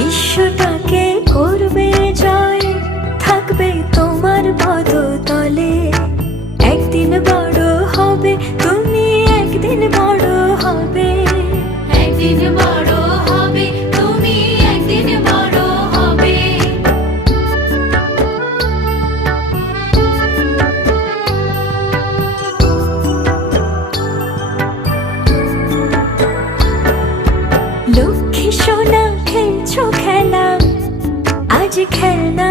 বিশ্বটাকে করবে জয়, থাকবে তোমার পদতলে। একদিন বড় হবে তুমি, একদিন বড় হবে, একদিন বড় হবে তুমি, একদিন বড় হবে। লক্ষ্মী সোনা খেলছো খেলা, আজ খেলনা